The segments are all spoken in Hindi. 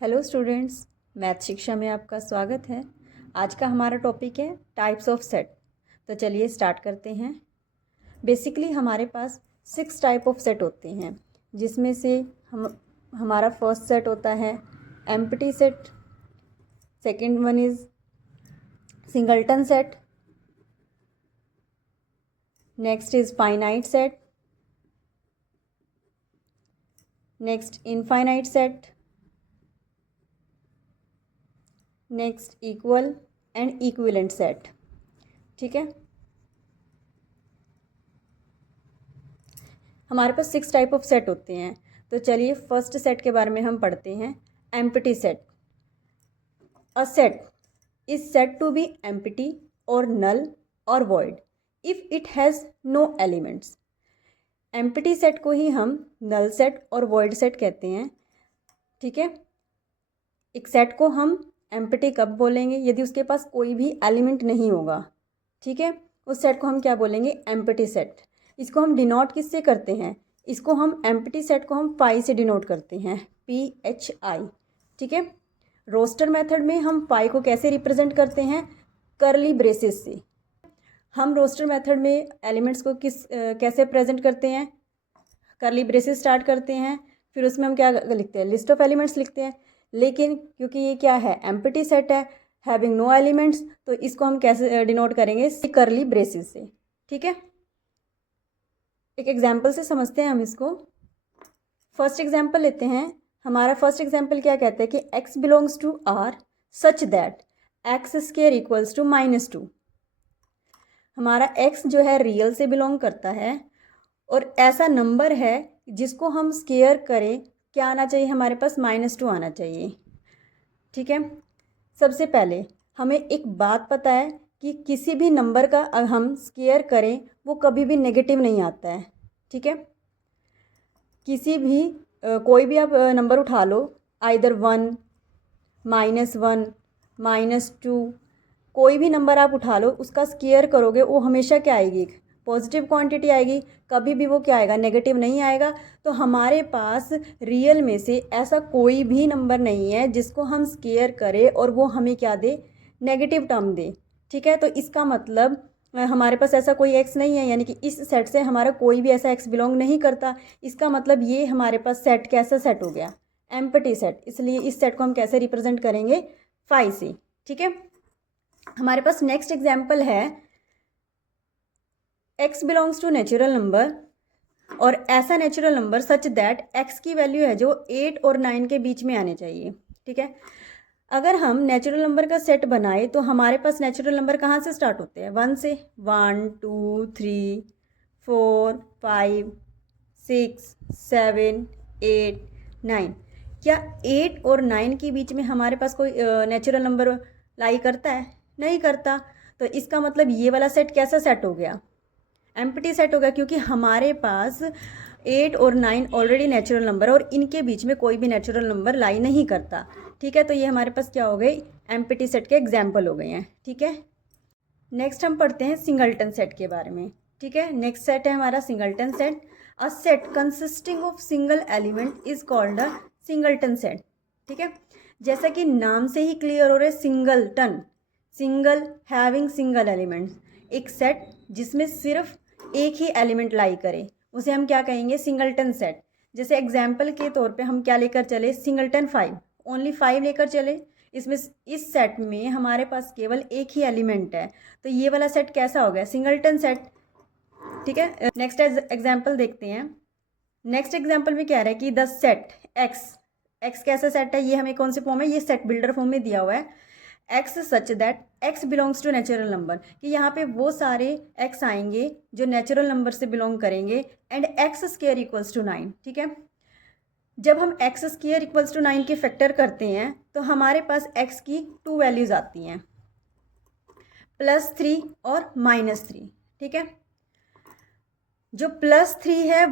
हेलो स्टूडेंट्स, मैथ शिक्षा में आपका स्वागत है। आज का हमारा टॉपिक है टाइप्स ऑफ सेट। तो चलिए स्टार्ट करते हैं। बेसिकली हमारे पास 6 टाइप ऑफ सेट होते हैं, जिसमें से हमारा फर्स्ट सेट होता है empty set, second one is singleton set, next is finite set, next infinite set, next equal and equivalent set. ठीक है, हमारे पास 6 टाइप ऑफ सेट होते हैं। तो चलिए फर्स्ट सेट के बारे में हम पढ़ते हैं, empty set. A set is set to be empty और नल और void if it has no elements. Empty set को ही हम नल सेट और वॉइड सेट कहते हैं। ठीक है, एक सेट को हम एम्प्टी कब बोलेंगे? यदि उसके पास कोई भी एलिमेंट नहीं होगा। ठीक है, उस सेट को हम क्या बोलेंगे? Empty set. इसको हम डिनोट किससे करते हैं? इसको हम एम्प्टी सेट को हम पाई से डिनोट करते हैं, PHI। ठीक है, रोस्टर मेथड में हम पाई को कैसे रिप्रेजेंट करते हैं? कर्ली ब्रेसेस से। हम रोस्टर मेथड में एलिमेंट्स को कैसे प्रेजेंट करते हैं? कर्ली ब्रेसेस स्टार्ट करते हैं, फिर उसमें हम क्या लिखते हैं? लिस्ट ऑफ एलिमेंट्स लिखते हैं। लेकिन क्योंकि ये क्या है? एम्प्टी सेट है, हैविंग नो एलिमेंट्स, तो इसको हम कैसे डिनोट करेंगे? कर्ली ब्रेसेस से। ठीक है, एक एग्जाम्पल से समझते हैं हम इसको। फर्स्ट एग्जाम्पल लेते हैं। हमारा फर्स्ट एग्जाम्पल क्या कहता है कि x belongs to R such that x square equals to -2। हमारा x जो है रियल से बिलोंग करता है और ऐसा नंबर है जिसको हम स्क्वायर करें, क्या आना चाहिए हमारे पास? -2 आना चाहिए। ठीक है, सबसे पहले हमें एक बात पता है कि किसी भी नंबर का हम स्क्वायर करें वो कभी भी नेगेटिव नहीं आता है। ठीक है, किसी भी कोई भी आप नंबर उठा लो, आइदर 1, -1, -2, कोई भी नंबर आप उठा लो, उसका स्क्वायर करोगे वो हमेशा क्या आएगी? पॉजिटिव क्वांटिटी आएगी, कभी भी वो क्या आएगा? नेगेटिव नहीं आएगा। तो हमारे पास रियल में से ऐसा कोई भी नंबर नहीं है जिसको हम स्क्वायर करें और वो हमें क्या दे? नेगेटिव टर्म दे। ठीक है, तो इसका मतलब हमारे पास ऐसा कोई एक्स नहीं है, यानी कि इस सेट से हमारा कोई भी ऐसा एक्स बिलोंग नहीं करता। इसका मतलब ये हमारे पास सेट कैसा सेट हो गया? Empty set. इसलिए इस सेट को हम कैसे रिप्रेजेंट करेंगे? फाई से। ठीक है, हमारे पास नेक्स्ट एग्जाम्पल है, x belongs to natural number और ऐसा natural number such that x की वैल्यू है जो 8 और 9 के बीच में आने चाहिए। ठीक है, अगर हम नेचुरल नंबर का सेट बनाए तो हमारे पास नेचुरल नंबर कहाँ से स्टार्ट होते हैं? 1 से। 1 2 3 4 5 6 7 8 9। क्या 8 और 9 के बीच में हमारे पास कोई नेचुरल नंबर लाई करता है? नहीं करता। तो इसका मतलब ये वाला सेट कैसा सेट हो गया? एम्प्टी सेट हो गया, क्योंकि हमारे पास 8 और 9 ऑलरेडी नेचुरल नंबर है और इनके बीच में कोई भी नेचुरल नंबर लाई नहीं करता। ठीक है, तो ये हमारे पास क्या हो गई? एम्प्टी सेट के एग्जाम्पल हो गए हैं। ठीक है, नेक्स्ट हम पढ़ते हैं सिंगल्टन सेट के बारे में। ठीक है, नेक्स्ट सेट है हमारा singleton set. A set consisting of single element is called a singleton set. ठीक है, जैसा कि नाम से ही क्लियर हो रहा है, singleton, single, having single elements. एक सेट जिसमें सिर्फ एक ही एलिमेंट लाई करे उसे हम क्या कहेंगे? Singleton set. जैसे एग्जाम्पल के तौर पे हम क्या लेकर चले? सिंगलटन 5, ओनली 5 लेकर चले। इसमें इस सेट में हमारे पास केवल एक ही एलिमेंट है, तो ये वाला सेट कैसा हो गया? Singleton set. ठीक है, नेक्स्ट एग्जाम्पल देखते हैं। नेक्स्ट एग्जाम्पल में क्या रहा है कि द सेट एक्स कैसा सेट है? ये हमें कौन से फॉर्म है? ये सेट बिल्डर फॉर्म में दिया हुआ है। X such that x belongs to natural number, कि यहाँ पे वो सारे एक्स आएंगे जो नेचुरल नंबर से बिलोंग करेंगे, and x square equals to 9। ठीक है, जब हम एक्स स्क्वायर इक्वल्स टू 9 के फैक्टर करते हैं तो हमारे पास एक्स की 2 वैल्यूज आती हैं, +3 और -3। ठीक है, जो +3 है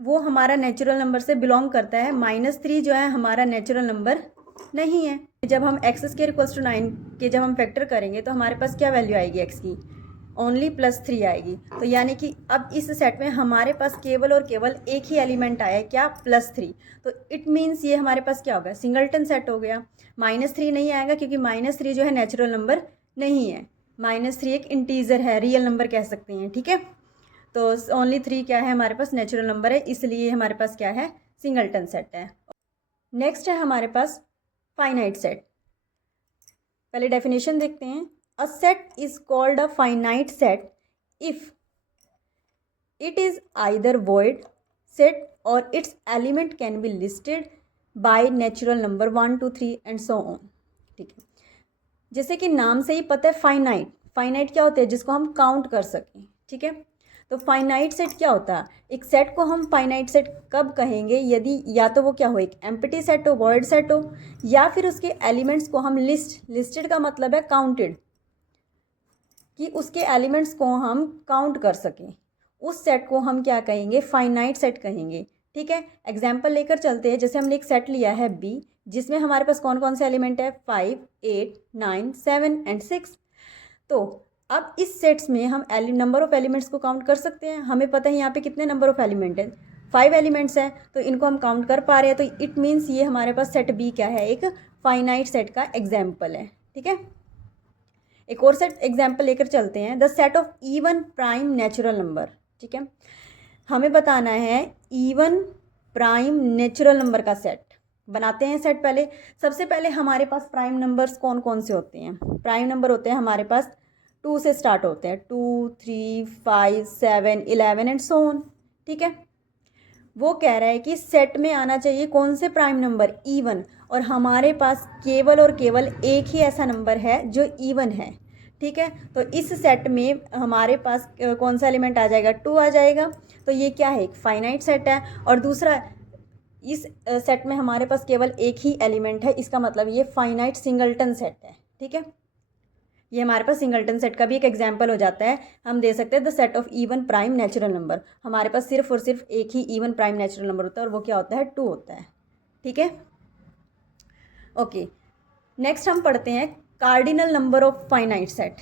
वो हमारा नेचुरल नंबर से बिलोंग करता है, -3 जो है हमारा नेचुरल नंबर नहीं है। जब हम एक्स स्क्वायर इक्वल्स टू 9 के जब हम फैक्टर करेंगे तो हमारे पास क्या वैल्यू आएगी एक्स की? ओनली +3 आएगी। तो यानी कि अब इस सेट में हमारे पास केवल और केवल एक ही एलिमेंट आया है, क्या, +3। तो इट मीन्स ये हमारे पास क्या होगा, सिंगलटन सेट हो गया। -3 नहीं आएगा क्योंकि -3 जो है नेचुरल नंबर नहीं है। -3 एक इंटीजर है, रियल नंबर कह सकते हैं, ठीक है। तो ओनली 3 क्या है हमारे पास, नेचुरल नंबर है, इसलिए हमारे पास क्या है, सिंगलटन सेट है। नेक्स्ट है हमारे पास फाइनाइट सेट। पहले डेफिनेशन देखते हैं। A set is called a finite set if it is either void set और its element can be listed by natural number 1 2 3 and so on, ठीक है। जैसे कि नाम से ही पता है फाइनाइट, फाइनाइट क्या होता है, जिसको हम काउंट कर सकें, ठीक है। तो फाइनाइट सेट क्या होता है, एक सेट को हम फाइनाइट सेट कब कहेंगे, यदि या तो वो क्या हो, एक एम्प्टी सेट हो, वॉइड सेट हो, या फिर उसके एलिमेंट्स को हम लिस्टेड का मतलब है काउंटेड, कि उसके एलिमेंट्स को हम काउंट कर सकें, उस सेट को हम क्या कहेंगे, फाइनाइट सेट कहेंगे, ठीक है। एग्जाम्पल लेकर चलते हैं। जैसे हमने एक सेट लिया है बी, जिसमें हमारे पास कौन कौन से एलिमेंट है, 5 8 9 7 एंड 6। तो अब इस सेट्स में हम नंबर ऑफ एलिमेंट्स को काउंट कर सकते हैं। हमें पता है यहाँ पे कितने नंबर ऑफ एलिमेंट हैं, 5 एलिमेंट्स हैं, तो इनको हम काउंट कर पा रहे हैं। तो इट मीन्स ये हमारे पास सेट बी क्या है, एक फाइनाइट सेट का एग्जाम्पल है, ठीक है। एक और सेट एग्जाम्पल लेकर चलते हैं। The set of even prime natural number, ठीक है। हमें बताना है इवन प्राइम नेचुरल नंबर का सेट। बनाते हैं सेट। पहले सबसे पहले हमारे पास प्राइम नंबर्स कौन कौन से होते हैं, प्राइम नंबर होते हैं हमारे पास 2 से स्टार्ट होते हैं, 2 3 5 7 11 एंड सो ऑन, ठीक है। वो कह रहा है कि सेट में आना चाहिए कौन से प्राइम नंबर, इवन, और हमारे पास केवल और केवल एक ही ऐसा नंबर है जो इवन है, ठीक है। तो इस सेट में हमारे पास कौन सा एलिमेंट आ जाएगा, 2 आ जाएगा। तो ये क्या है, एक फाइनाइट सेट है। और दूसरा, इस सेट में हमारे पास केवल एक ही एलिमेंट है, इसका मतलब ये फाइनाइट सिंगलटन सेट है, ठीक है। ये हमारे पास सिंगलटन सेट का भी एक एग्जाम्पल हो जाता है। हम दे सकते हैं the set of even prime natural number. हमारे पास सिर्फ और सिर्फ एक ही इवन प्राइम नेचुरल नंबर होता है, और वो क्या होता है, 2 होता है, ठीक है। ओके, नेक्स्ट हम पढ़ते हैं cardinal number of finite set,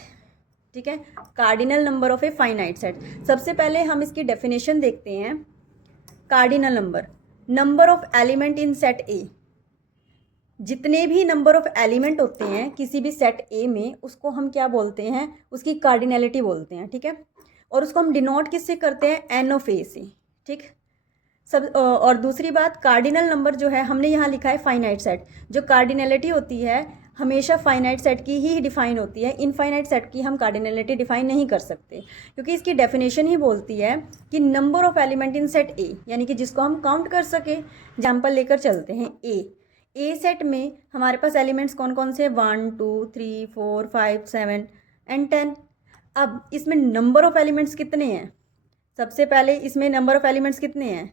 ठीक है। Cardinal number of a finite set. सबसे पहले हम इसकी डेफिनेशन देखते हैं। Cardinal number, number of element in set ए। जितने भी नंबर ऑफ एलिमेंट होते हैं किसी भी सेट ए में, उसको हम क्या बोलते हैं, उसकी कार्डिनलिटी बोलते हैं, ठीक है। और उसको हम डिनोट किससे करते हैं, एन ऑफ ए से, ठीक। और दूसरी बात, कार्डिनल नंबर जो है, हमने यहाँ लिखा है फाइनाइट सेट। जो कार्डिनलिटी होती है हमेशा फाइनाइट सेट की ही डिफाइन होती है, इनफाइनाइट सेट की हम कार्डिनलिटी डिफाइन नहीं कर सकते, क्योंकि इसकी डेफिनेशन ही बोलती है कि number of element in set ए, यानी कि जिसको हम काउंट कर सके। एग्जाम्पल लेकर चलते हैं। ए सेट में हमारे पास एलिमेंट्स कौन कौन से, 1 2 3 4 5 7 एंड 10। अब इसमें नंबर ऑफ एलिमेंट्स कितने हैं, सबसे पहले इसमें नंबर ऑफ एलिमेंट्स कितने हैं,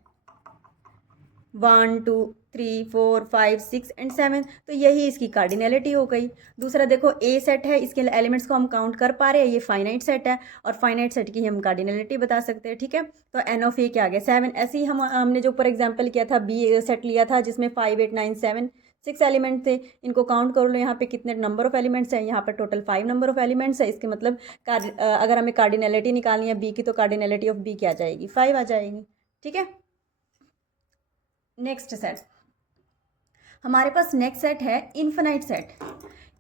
1 2 3 4 5 6 एंड 7। तो यही इसकी कार्डिनलिटी हो गई। दूसरा देखो, ए सेट है, इसके एलिमेंट्स को हम काउंट कर पा रहे हैं, ये फाइनाइट सेट है, और फाइनाइट सेट की हम कार्डिनलिटी बता सकते हैं, ठीक है। तो एन ऑफ ए क्या आ गया, 7। ऐसे ही हमने जो ऊपर एग्जाम्पल किया था, बी सेट लिया था जिसमें 5 8 9 7 6 एलिमेंट थे। इनको काउंट कर लो, यहाँ पे कितने नंबर ऑफ एलिमेंट्स हैं, यहाँ पर टोटल 5 नंबर ऑफ एलिमेंट्स है। इसके मतलब अगर हमें कार्डिनलिटी निकालनी है बी की, तो कार्डिनलिटी ऑफ बी क्या आ जाएगी, 5 आ जाएगी, ठीक है। नेक्स्ट सेट, हमारे पास नेक्स्ट सेट है इनफाइनाइट सेट।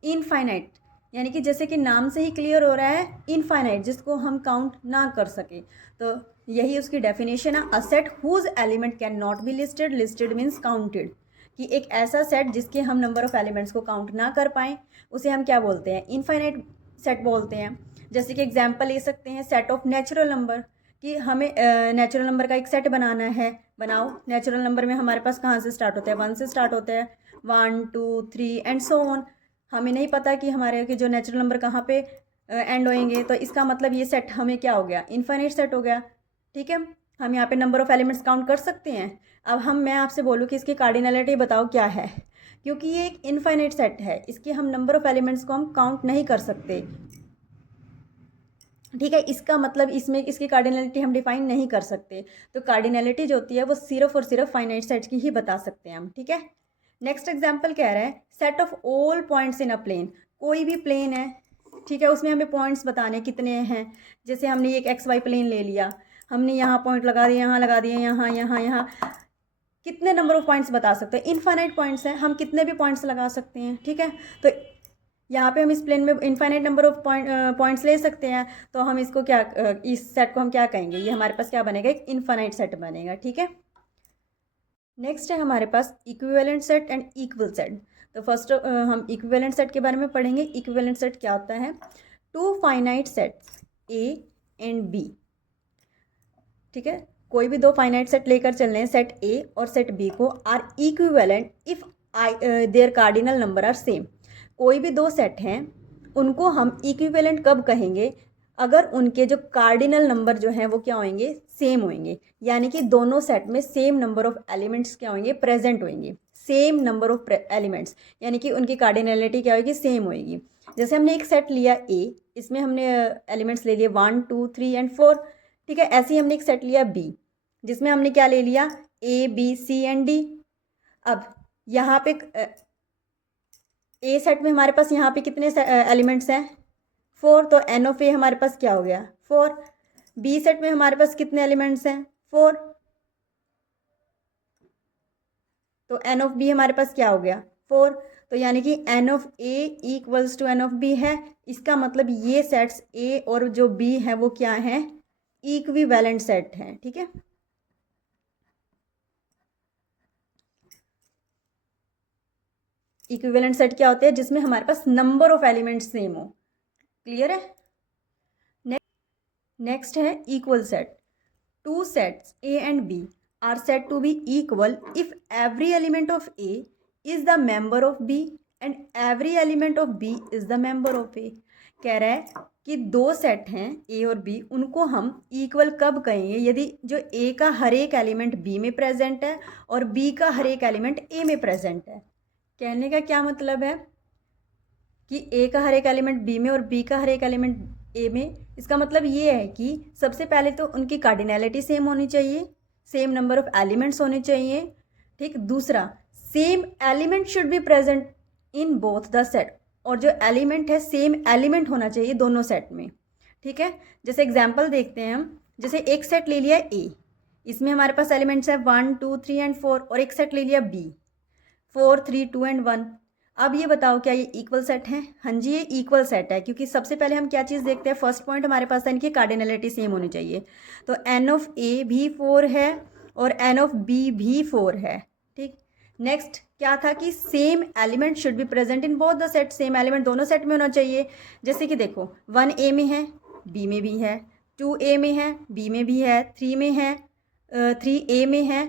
इनफाइनाइट यानी कि जैसे कि नाम से ही क्लियर हो रहा है, इनफाइनाइट, जिसको हम काउंट ना कर सके। तो यही उसकी डेफिनेशन है, a set whose element can not be listed, listed means counted, कि एक ऐसा सेट जिसके हम नंबर ऑफ एलिमेंट्स को काउंट ना कर पाएँ, उसे हम क्या बोलते हैं, इनफाइनाइट सेट बोलते हैं। जैसे कि एग्जाम्पल ले सकते हैं, सेट ऑफ नेचुरल नंबर, कि हमें नेचुरल नंबर का एक सेट बनाना है, बनाओ। नेचुरल नंबर में हमारे पास कहाँ से स्टार्ट होता है, 1 से स्टार्ट होता है, 1 2 3 एंड सो ऑन। हमें नहीं पता कि हमारे के जो नेचुरल नंबर कहाँ पे एंड होएंगे, तो इसका मतलब ये सेट हमें क्या हो गया, इनफाइनाइट सेट हो गया, ठीक है। हम यहाँ पे नंबर ऑफ एलिमेंट्स काउंट कर सकते हैं। अब मैं आपसे बोलूँ कि इसकी कार्डिनलिटी बताओ क्या है, क्योंकि ये एक इनफाइनाइट सेट है, इसके हम नंबर ऑफ एलिमेंट्स को हम काउंट नहीं कर सकते, ठीक है। इसका मतलब इसमें इसकी कार्डिनलिटी हम डिफाइन नहीं कर सकते। तो कार्डिनलिटी जो होती है वो सिर्फ और सिर्फ फाइनाइट सेट की ही बता सकते हैं हम, ठीक है। नेक्स्ट एग्जाम्पल कह रहा है, set of all points in a plane. कोई भी प्लेन है, ठीक है, उसमें हमें पॉइंट्स बताने कितने हैं। जैसे हमने एक एक्स वाई प्लेन ले लिया, हमने यहाँ पॉइंट लगा दिए, यहाँ लगा दिए, यहाँ यहाँ यहाँ, कितने नंबर ऑफ पॉइंट्स बता सकते हैं? इनफाइनाइट पॉइंट्स हैं, हम कितने भी पॉइंट्स लगा सकते हैं। ठीक है, तो यहाँ पे हम इस प्लेन में इनफाइनाइट नंबर ऑफ पॉइंट्स ले सकते हैं। तो हम इसको क्या, इस सेट को हम क्या कहेंगे? ये हमारे पास क्या बनेगा? एक इनफाइनाइट सेट बनेगा। ठीक है, नेक्स्ट है हमारे पास equivalent set and equal set. तो फर्स्ट हम इक्विवेलेंट सेट के बारे में पढ़ेंगे। इक्विवेलेंट सेट क्या होता है? Two finite sets A and B. ठीक है, कोई भी दो फाइनाइट सेट लेकर चल रहे हैं, सेट ए और सेट बी को, are equivalent if their cardinal number are same. कोई भी दो सेट हैं, उनको हम इक्विवेलेंट कब कहेंगे? अगर उनके जो कार्डिनल नंबर जो हैं वो क्या होंगे? सेम होंगे। यानी कि दोनों सेट में सेम नंबर ऑफ एलिमेंट्स क्या होंगे? प्रेजेंट होंगे। सेम नंबर ऑफ एलिमेंट्स यानी कि उनकी कार्डिनलिटी क्या होगी? सेम होगी। जैसे हमने एक सेट लिया ए, इसमें हमने एलिमेंट्स ले लिए 1 2 3 एंड 4। ठीक है, ऐसे ही हमने एक सेट लिया बी, जिसमें हमने क्या ले लिया? A B C and D. अब यहाँ पे ए सेट में हमारे पास यहाँ पे कितने एलिमेंट्स हैं? 4। तो एन ऑफ ए हमारे पास क्या हो गया? 4। बी सेट में हमारे पास कितने एलिमेंट्स हैं? 4। तो एन ऑफ बी हमारे पास क्या हो गया? 4। तो यानी कि n of A equals to n of B है। इसका मतलब ये सेट्स ए और जो बी है वो क्या है? इक्विवेलेंट सेट है। ठीक है, इक्विवेलेंट सेट क्या होते हैं? जिसमें हमारे पास नंबर ऑफ एलिमेंट्स सेम हो। क्लियर है? नेक्स्ट है equal set. Two sets A and B are set to be equal if every element of A is the member of B and every element of B is the member of A. कह रहा है कि दो सेट हैं ए और बी, उनको हम इक्वल कब कहेंगे? यदि जो ए का हर एक एलिमेंट बी में प्रेजेंट है और बी का हर एक एलिमेंट ए में प्रेजेंट है। कहने का क्या मतलब है कि ए का हर एक एलिमेंट बी में और बी का हर एक एलिमेंट ए में। इसका मतलब ये है कि सबसे पहले तो उनकी कार्डिनैलिटी सेम होनी चाहिए, सेम नंबर ऑफ एलिमेंट्स होने चाहिए। ठीक, दूसरा same element should be present in both the set, और जो एलिमेंट है सेम एलिमेंट होना चाहिए दोनों सेट में। ठीक है, जैसे एग्जाम्पल देखते हैं हम। जैसे एक सेट ले लिया ए, इसमें हमारे पास एलिमेंट्स है 1 2 3 एंड 4, और एक सेट ले लिया बी 4 3 2 एंड 1। अब ये बताओ क्या ये इक्वल सेट है? हाँ जी, ये इक्वल सेट है, क्योंकि सबसे पहले हम क्या चीज़ देखते हैं? फर्स्ट पॉइंट हमारे पास है इनकी कार्डिनलिटी सेम होनी चाहिए। तो एन ऑफ ए भी 4 है और एन ऑफ बी भी 4 है। ठीक, नेक्स्ट क्या था कि same element should be present in both the set. Same element दोनों सेट में होना चाहिए। जैसे कि देखो 1 ए में है, बी में भी है, 2 ए में है, बी में भी है, 3 में है, 3 ए में है,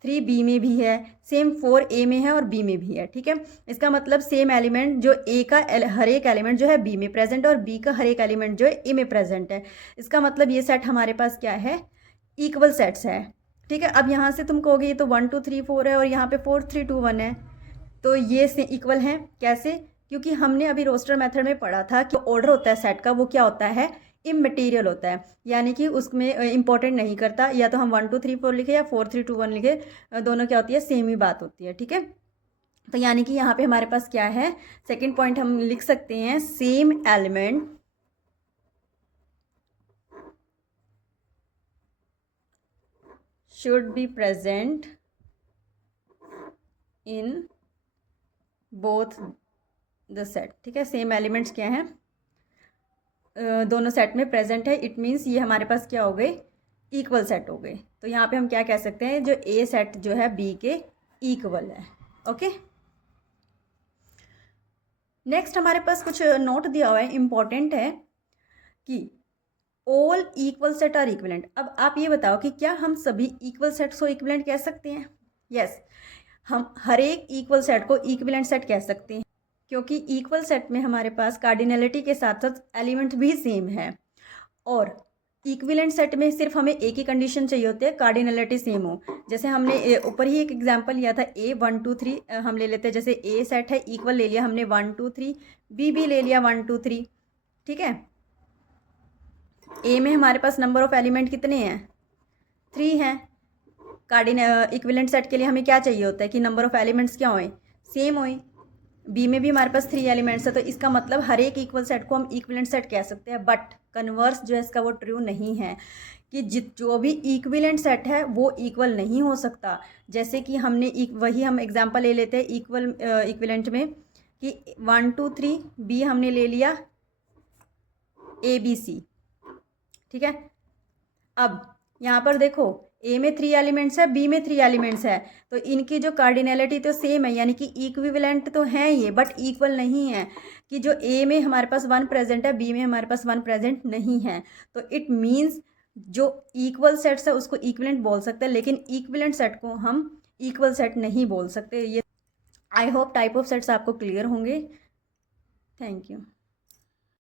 3 बी में भी है, सेम 4 ए में है और बी में भी है। ठीक है, इसका मतलब सेम एलिमेंट जो ए का हर एक एलिमेंट जो है बी में प्रेजेंट है और बी का हर एक एलिमेंट जो है ए में प्रेजेंट है। इसका मतलब ये सेट हमारे पास क्या है? इक्वल सेट्स है। ठीक है, अब यहाँ से तुम कहोगे ये तो 1 2 3 4 है और यहाँ पे 4 3 2 1 है, तो ये से इक्वल हैं। कैसे? क्योंकि हमने अभी रोस्टर मेथड में पढ़ा था कि ऑर्डर होता है सेट का, वो क्या होता है? इमटेरियल होता है, यानी कि उसमें इंपॉर्टेंट नहीं करता। या तो हम 1 2 3 4 लिखे या 4 3 2 1 लिखे, दोनों क्या होती है? सेम ही बात होती है। ठीक है, तो यानी कि यहाँ पे हमारे पास क्या है? सेकंड पॉइंट हम लिख सकते हैं, same element should be present in both the set. ठीक है, सेम एलिमेंट्स क्या हैं? दोनों सेट में प्रेजेंट है। इट मीन्स ये हमारे पास क्या हो गए? इक्वल सेट हो गए। तो यहाँ पे हम क्या कह सकते हैं? जो ए सेट जो है बी के इक्वल है। ओके, नेक्स्ट हमारे पास कुछ नोट दिया हुआ है, इंपॉर्टेंट है कि all equal set are equivalent. अब आप ये बताओ कि क्या हम सभी इक्वल सेट्स को इक्विवेलेंट कह सकते हैं? यस, हम हर एक इक्वल सेट को इक्विवेलेंट सेट कह सकते हैं, क्योंकि इक्वल सेट में हमारे पास कार्डिनलिटी के साथ साथ एलिमेंट भी सेम है। और इक्विवेलेंट सेट में सिर्फ हमें एक ही कंडीशन चाहिए होती है, कार्डिनलिटी सेम हो। जैसे हमने ऊपर ही एक एग्जांपल लिया था, ए 1 2 3 हम ले लेते हैं। जैसे ए सेट है, इक्वल ले लिया हमने 1 2 3, बी भी ले लिया 1 2 3। ठीक है, ए में हमारे पास नंबर ऑफ एलिमेंट कितने हैं? 3 हैं। इक्विवेलेंट सेट के लिए हमें क्या चाहिए होता है कि नंबर ऑफ एलिमेंट्स क्या होए? सेम होए। बी में भी हमारे पास 3 एलिमेंट्स है, तो इसका मतलब हर एक इक्वल सेट को हम इक्विवेलेंट सेट कह सकते हैं। बट कन्वर्स जो है इसका वो ट्रू नहीं है कि जो भी इक्विवेलेंट सेट है वो इक्वल नहीं हो सकता। जैसे कि हमने वही हम एग्जांपल ले लेते हैं इक्विवेलेंट में कि 1 2 3 बी हमने ले लिया ए बी सी, ठीक है। अब यहाँ पर देखो ए में 3 एलिमेंट्स है, बी में 3 एलिमेंट्स है, तो इनकी जो कार्डिनैलिटी तो सेम है, यानी कि इक्विवेलेंट तो है ये, बट इक्वल नहीं है कि जो ए में हमारे पास 1 प्रेजेंट है, बी में हमारे पास 1 प्रेजेंट नहीं है। तो इट मीन्स जो इक्वल सेट्स है उसको इक्विवेलेंट बोल सकते हैं, लेकिन इक्विवेलेंट सेट को हम इक्वल सेट नहीं बोल सकते। ये I hope type of sets आपको क्लियर होंगे। Thank you.